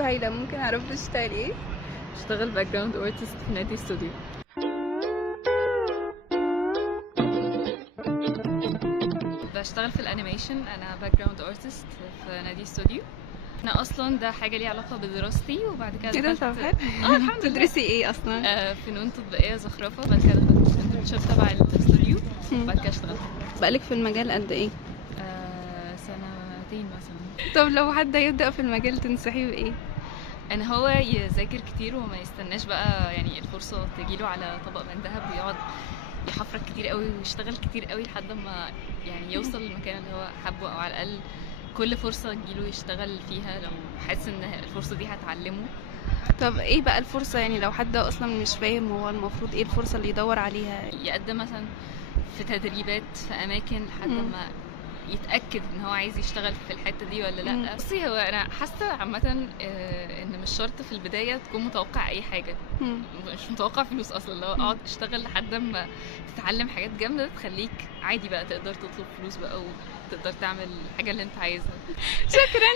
سهيلة، ممكن اعرف بتشتغلي ايه؟ بشتغل باك جراوند ارتست في نادي استوديو. بشتغل في الانيميشن، انا باك جراوند ارتست في نادي استوديو. انا اصلا ده حاجه ليها علاقه بدراستي، وبعد كده ايه ده؟ دخلت طب حلو. الحمد لله. تدرسي ايه اصلا؟ فنون تطبيقيه زخرفه، بعد كده دخلت انترنشيب تبع الاستوديو، وبعد كده اشتغلت. بقالك في المجال قد ايه؟ سنتين مثلا. طب لو حد هيبدأ في المجال تنصحيه بايه؟ ان هو يذاكر كتير وما يستناش بقى يعني الفرصه تجيله على طبق من ذهب، ويقعد يحفرك كتير قوي ويشتغل كتير قوي لحد ما يعني يوصل للمكان اللي هو حابه، او على الاقل كل فرصه تجيله يشتغل فيها لو حاسس ان الفرصه دي هتعلمه. طب ايه بقى الفرصة؟ يعني لو حد اصلا مش فاهم هو المفروض ايه الفرصة اللي يدور عليها؟ يقدم مثلا في تدريبات في اماكن لحد ما يتاكد ان هو عايز يشتغل في الحته دي ولا لا. بصي، هو انا حاسه عامه ان مش شرط في البدايه تكون متوقع اي حاجه. مش متوقع فلوس اصلا، لو اقعد اشتغل لحد ما تتعلم حاجات جامده تخليك عادي بقى تقدر تطلب فلوس بقى، وتقدر تعمل الحاجه اللي انت عايزها. شكرا.